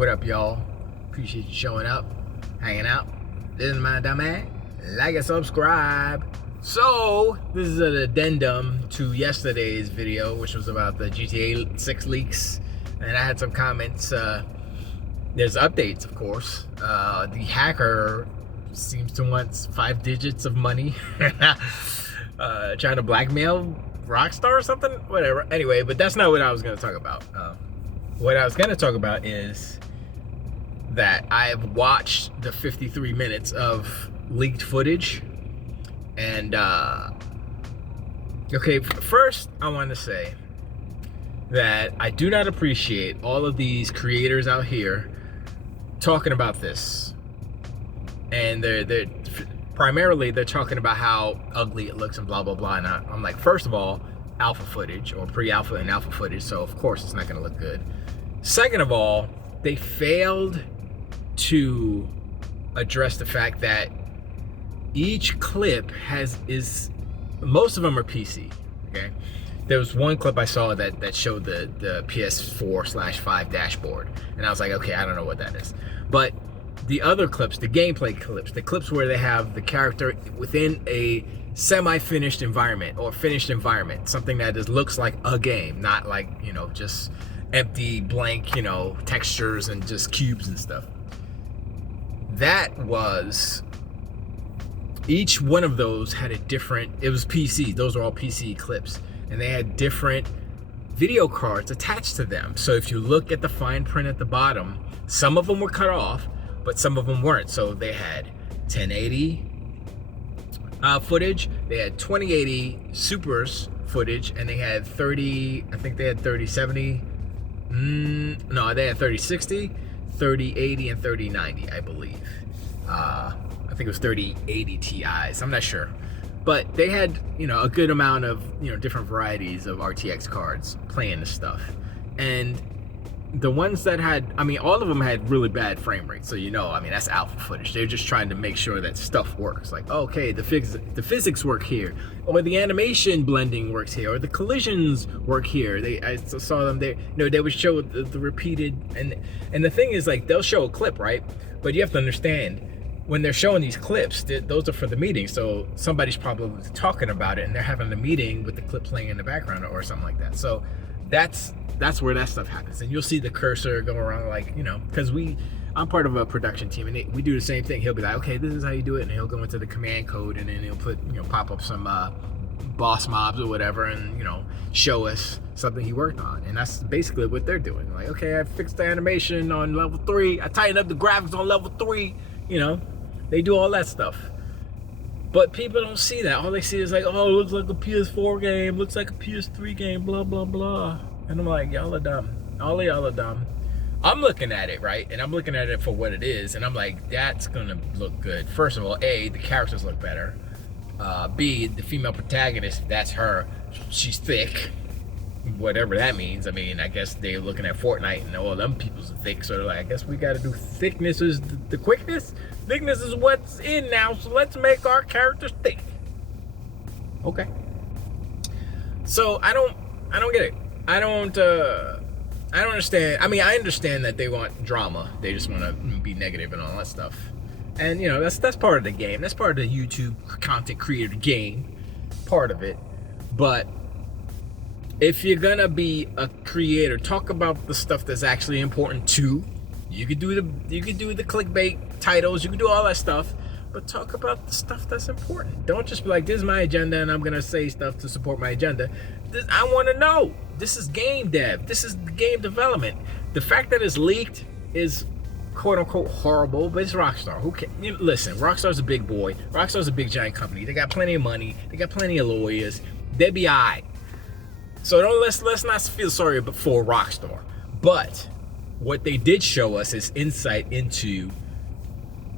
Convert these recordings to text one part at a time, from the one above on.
What up, y'all? Appreciate you showing up, hanging out. This is my dumb ass. Like and subscribe. So, this is an addendum to yesterday's video, which was about the GTA 6 leaks. And I had some comments. There's updates, of course. The hacker seems to want 5 digits of money. Trying to blackmail Rockstar or something? Whatever. Anyway, but that's not what I was going to talk about. What I was going to talk about is that I've watched the 53 minutes of leaked footage. And, okay, first I want to say that I do not appreciate all of these creators out here talking about this. And they're primarily talking about how ugly it looks and blah, blah, blah. And I'm like, first of all, alpha footage or pre-alpha and alpha footage. So of course it's not going to look good. Second of all, they failed to address the fact that each clip most of them are PC. Okay, there was one clip I saw that showed the PS4/5 dashboard, and I was like, okay, I don't know what that is. But the other clips, the gameplay clips, the clips where they have the character within a semi-finished environment or finished environment, something that looks like a game, not like, you know, just empty blank, you know, textures and just cubes and stuff. That was, each one of those had a different, it was PC, those are all PC clips, and they had different video cards attached to them. So if you look at the fine print at the bottom, some of them were cut off, but some of them weren't. So they had 1080 footage, they had 2080 supers footage, and they had 30, I think they had 3070, no, they had 3060, 3080, and 3090, I believe. I think it was 3080 Ti's, I'm not sure. But they had, you know, a good amount of, you know, different varieties of RTX cards playing this stuff. And the ones that had, I mean, all of them had really bad frame rates. So, you know, I mean, that's alpha footage. They're just trying to make sure that stuff works. Like, okay, the physics work here, or the animation blending works here, or the collisions work here. I saw them there. You know, they would show the repeated, and the thing is, like, they'll show a clip, right? But you have to understand, when they're showing these clips, those are for the meeting. So somebody's probably talking about it, and they're having a meeting with the clip playing in the background or something like that. So that's where that stuff happens. And you'll see the cursor go around, like, you know, because I'm part of a production team, and we do the same thing. He'll be like, okay, this is how you do it, and he'll go into the command code, and then he'll put, you know, pop up some boss mobs or whatever, and, you know, show us something he worked on. And that's basically what they're doing. Like, okay, I fixed the animation on level 3, I tightened up the graphics on level 3, you know. They do all that stuff. But people don't see that. All they see is like, oh, it looks like a PS4 game, looks like a PS3 game, blah, blah, blah. And I'm like, y'all are dumb. All of y'all are dumb. I'm looking at it, right? And I'm looking at it for what it is. And I'm like, that's gonna look good. First of all, A, the characters look better. B, the female protagonist, that's her. She's thick. Whatever that means. I mean, I guess they're looking at Fortnite and all them people's thick, so they're like, I guess we gotta do thickness is the quickness. Thickness is what's in now, so let's make our characters thick. Okay. So I don't get it. I don't understand. I mean, I understand that they want drama. They just want to be negative and all that stuff. And, you know, that's part of the game. That's part of the YouTube content creator game. Part of it. But if you're gonna be a creator, talk about the stuff that's actually important too. You could do the clickbait titles, you can do all that stuff, but talk about the stuff that's important. Don't just be like, this is my agenda and I'm gonna say stuff to support my agenda. I want to know. This is game dev. This is game development. The fact that it's leaked is quote unquote horrible, but it's Rockstar. Who can, you know, listen, Rockstar's a big boy. Rockstar's a big giant company. They got plenty of money. They got plenty of lawyers. They be alright. So let's not feel sorry for Rockstar. But what they did show us is insight into,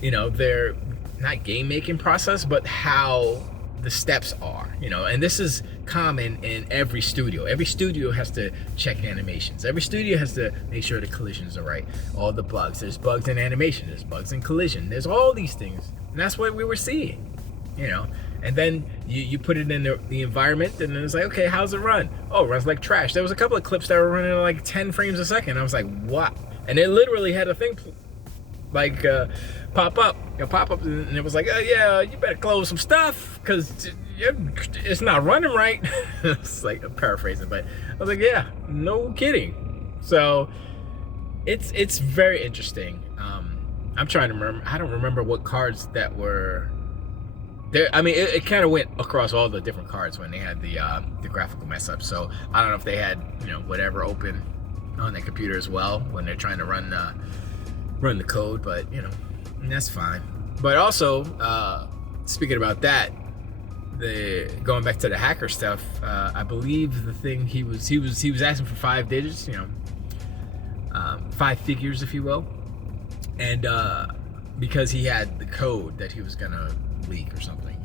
you know, their not game making process, but how the steps are, you know. And this is common in every studio. Every studio has to check animations. Every studio has to make sure the collisions are right. All the bugs. There's bugs in animation. There's bugs in collision. There's all these things. And that's what we were seeing, you know. And then you put it in the environment, and then it's like, okay, how's it run? Oh, it runs like trash. There was a couple of clips that were running at like 10 frames a second. I was like, what? And it literally had a thing like pop up, and it was like, oh yeah, you better close some stuff because it's not running right. It's like, I'm paraphrasing, but I was like, yeah, no kidding. So it's very interesting. I'm trying to remember. I don't remember what cards that were there. I mean, it kind of went across all the different cards when they had the graphical mess up. So I don't know if they had whatever open on the computer as well when they're trying to run the code, but that's fine. But also, speaking about that, going back to the hacker stuff, I believe the thing he was asking for 5 digits, 5 figures, if you will, and because he had the code that he was gonna leak or something.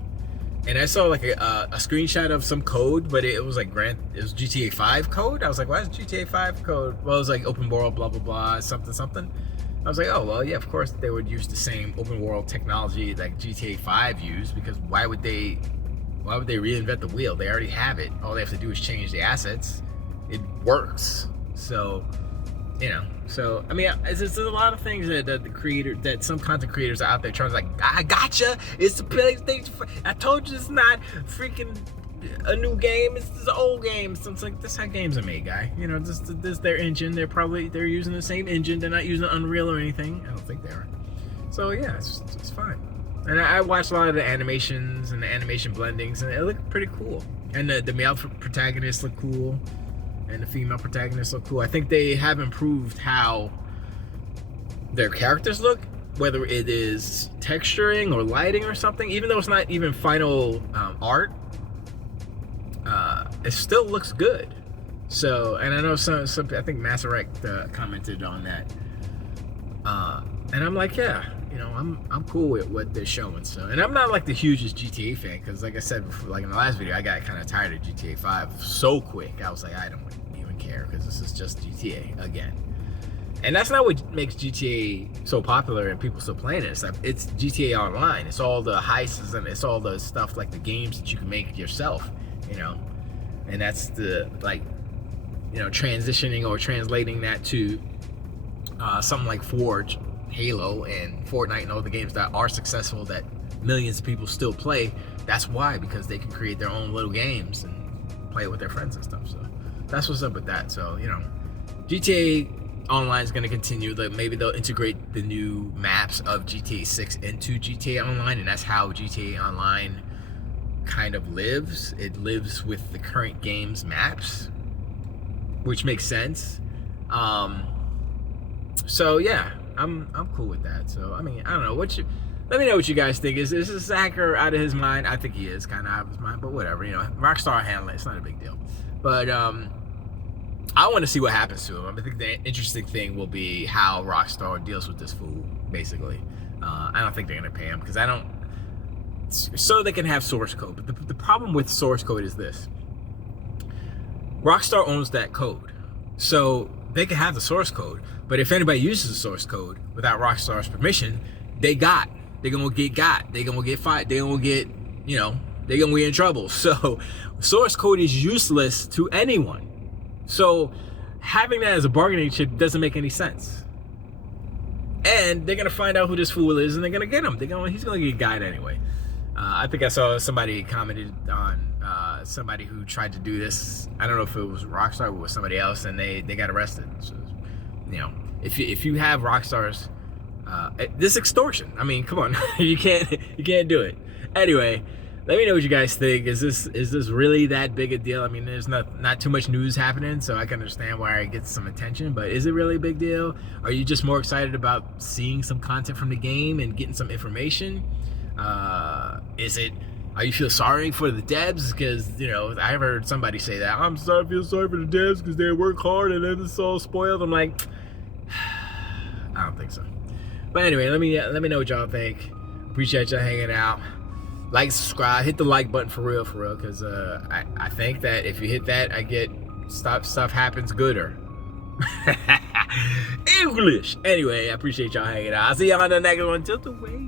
And I saw like a screenshot of some code, but it was like it was GTA 5 code. I was like, why is GTA 5 code? Well, it was like open world, blah blah blah, something. I was like, oh well, yeah, of course they would use the same open world technology like GTA 5 used, because why would they reinvent the wheel? They already have it. All they have to do is change the assets. It works. So, so I mean, there's a lot of things that some content creators are out there trying to like, I gotcha. It's the PlayStation. I told you it's not freaking a new game. It's an old game. So it's like, that's how games are made, guy. This is their engine. They're using the same engine. They're not using Unreal or anything. I don't think they are. So yeah, it's fine. And I watched a lot of the animations and the animation blendings, and it looked pretty cool. And the male protagonists look cool, and the female protagonists look cool. I think they have improved how their characters look, whether it is texturing or lighting or something. Even though it's not even final art, it still looks good. So, and I know some I think Mass Effect commented on that, and I'm like, yeah, I'm cool with what they're showing. So, and I'm not like the hugest GTA fan, because like I said before, like in the last video, I got kind of tired of GTA 5 so quick. I was like, I don't even care, because this is just GTA again. And that's not what makes GTA so popular and people still playing it. It's GTA Online. It's all the heists and it's all the stuff like the games that you can make yourself, and that's the transitioning or translating that to something like Forge, Halo, and Fortnite, and all the games that are successful that millions of people still play. That's why, because they can create their own little games and play it with their friends and stuff. So that's what's up with that. So GTA Online is going to continue. Maybe they'll integrate the new maps of GTA 6 into GTA Online, and that's how GTA Online kind of lives. It lives with the current game's maps, which makes sense. So yeah, I'm cool with that. So I mean, I don't know let me know what you guys think. Is this hacker out of his mind? I think he is kind of out of his mind, but whatever. Rockstar handle it. It's not a big deal. But I want to see what happens to him. I think the interesting thing will be how Rockstar deals with this fool, basically. I don't think they're going to pay him, because so they can have source code. But the problem with source code is this. Rockstar owns that code. So they can have the source code, but if anybody uses the source code without Rockstar's permission, they're gonna get got. They're gonna get fired. They're gonna get, they're gonna be in trouble. So source code is useless to anyone. So having that as a bargaining chip doesn't make any sense. And they're gonna find out who this fool is, and they're gonna get him. He's gonna get got anyway. I think I saw somebody commented on somebody who tried to do this. I don't know if it was Rockstar or it was somebody else, and they got arrested. So, if you have Rockstar's this extortion, I mean, come on, you can't do it. Anyway, let me know what you guys think. Is this really that big a deal? I mean, there's not too much news happening, so I can understand why it gets some attention, but is it really a big deal? Are you just more excited about seeing some content from the game and getting some information? Are you feel sorry for the devs? Because, I heard somebody say that. I feel sorry for the devs because they work hard and then it's all spoiled. I'm like, I don't think so. But anyway, let me know what y'all think. Appreciate y'all hanging out. Like, subscribe, hit the like button for real, because I think that if you hit that, I get stuff happens gooder. English. Anyway, I appreciate y'all hanging out. I'll see y'all on the next one. Tilt away.